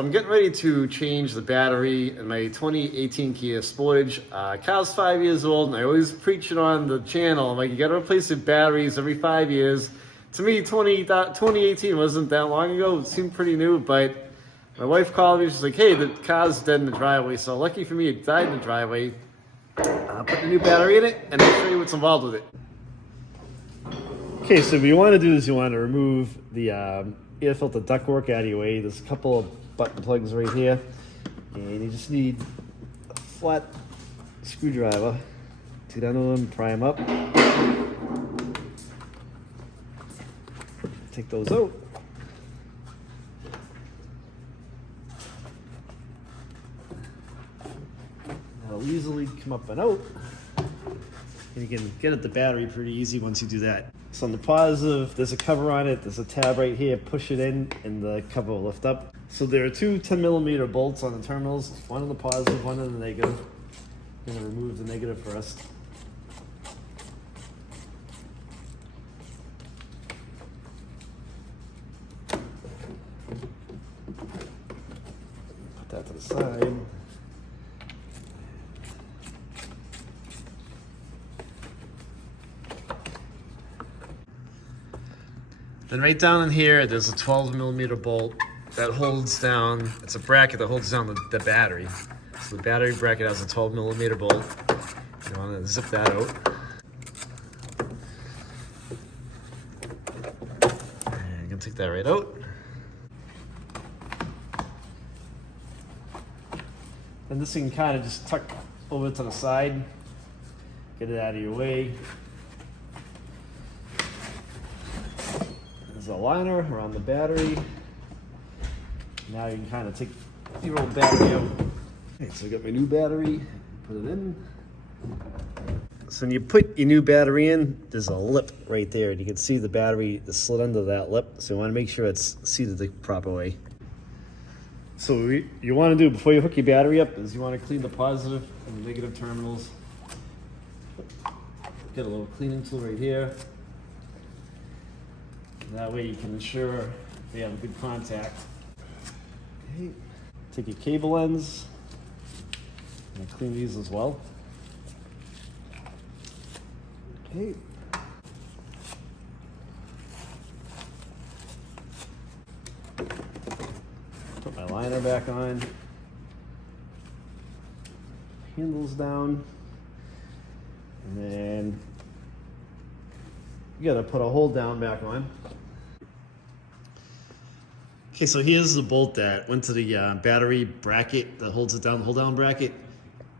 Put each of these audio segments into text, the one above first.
I'm getting ready to change the battery in my 2018 Kia Sportage. Car's 5 years old, and I always preach it on the channel. I'm like, you gotta replace the batteries every 5 years. To me, 2018 wasn't that long ago. It seemed pretty new, but my wife called me. She's like, hey, the car's dead in the driveway. So lucky for me, it died in the driveway. Put a new battery in it, and I'll show you what's involved with it. Okay, so what you want to do is you want to remove the air filter ductwork out of your way. There's a couple of button plugs right here, and you just need a flat screwdriver to get under them, pry them up, take those out. That'll easily come up and out, and you can get at the battery pretty easy once you do that. So on the positive, there's a cover on it. There's a tab right here. Push it in, and the cover will lift up. So there are two 10mm bolts on the terminals. One on the positive, one on the negative. I'm going to remove the negative first. Put that to the side. Then right down in here, there's a 12mm bolt that holds down, it's a bracket that holds down the battery. So the battery bracket has a 12mm bolt. You want to zip that out. And you're going to take that right out. And this thing kind of just tuck over to the side. Get it out of your way. There's a liner around the battery. Now you can kind of take your old battery out. Okay, so I got my new battery, put it in. So when you put your new battery in, there's a lip right there, and you can see the battery is slid under that lip. So you want to make sure it's seated the proper way. So what you want to do before you hook your battery up is you want to clean the positive and the negative terminals. Get a little cleaning tool right here. That way you can ensure they have a good contact. Okay. Take your cable ends and clean these as well. Okay. Put my liner back on. Handles down. And then you gotta put a hold down back on. Okay, so here's the bolt that went to the battery bracket that holds it down, the hold down bracket.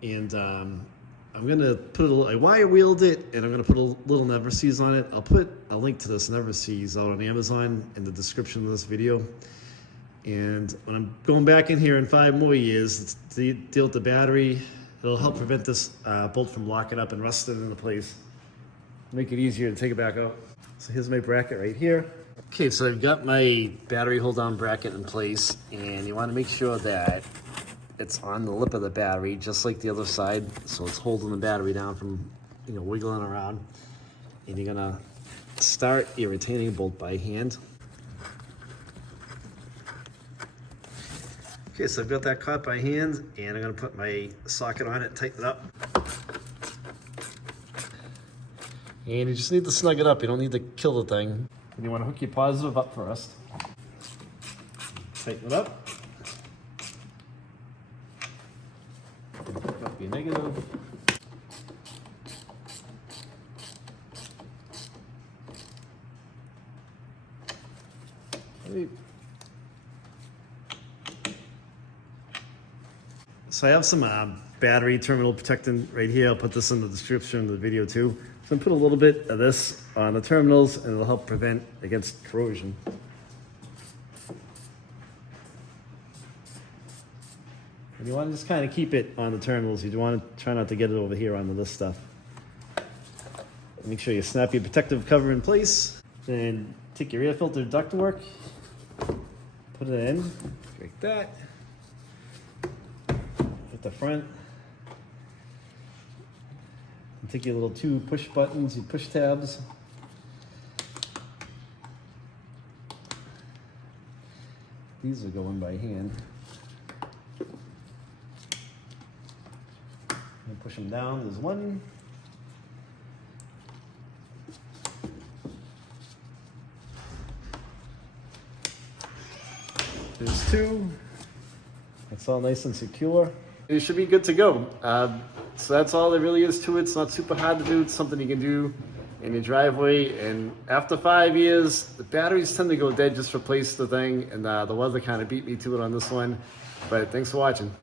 And I'm gonna put I wire wheeled it, and I'm gonna put a little never seize on it. I'll put a link to this never seize out on Amazon in the description of this video. And when I'm going back in here in 5 more years to deal with the battery, it'll help prevent this bolt from locking up and rusting into place. Make it easier to take it back out. So here's my bracket right here. Okay, so I've got my battery hold-down bracket in place, and you want to make sure that it's on the lip of the battery, just like the other side, so it's holding the battery down from, wiggling around. And you're gonna start your retaining bolt by hand. Okay, so I've got that caught by hand, and I'm gonna put my socket on it, tighten it up. And you just need to snug it up. You don't need to kill the thing. And you want to hook your positive up first. Tighten it up. Hook up your negative. Okay. So I have some battery terminal protectant right here. I'll put this in the description of the video too. So put a little bit of this on the terminals, and it'll help prevent against corrosion. And you want to just kind of keep it on the terminals. You want to try not to get it over here onto this stuff. Make sure you snap your protective cover in place. Then take your air filter ductwork, put it in like that. At the front. And take your little 2 push buttons, your push tabs. These are going by hand. push them down. There's one. There's two. It's all nice and secure. It should be good to go. So that's all there really is to it. It's not super hard to do. It's something you can do in your driveway. And after 5 years, the batteries tend to go dead. Just replace the thing. And the weather kind of beat me to it on this one. But thanks for watching.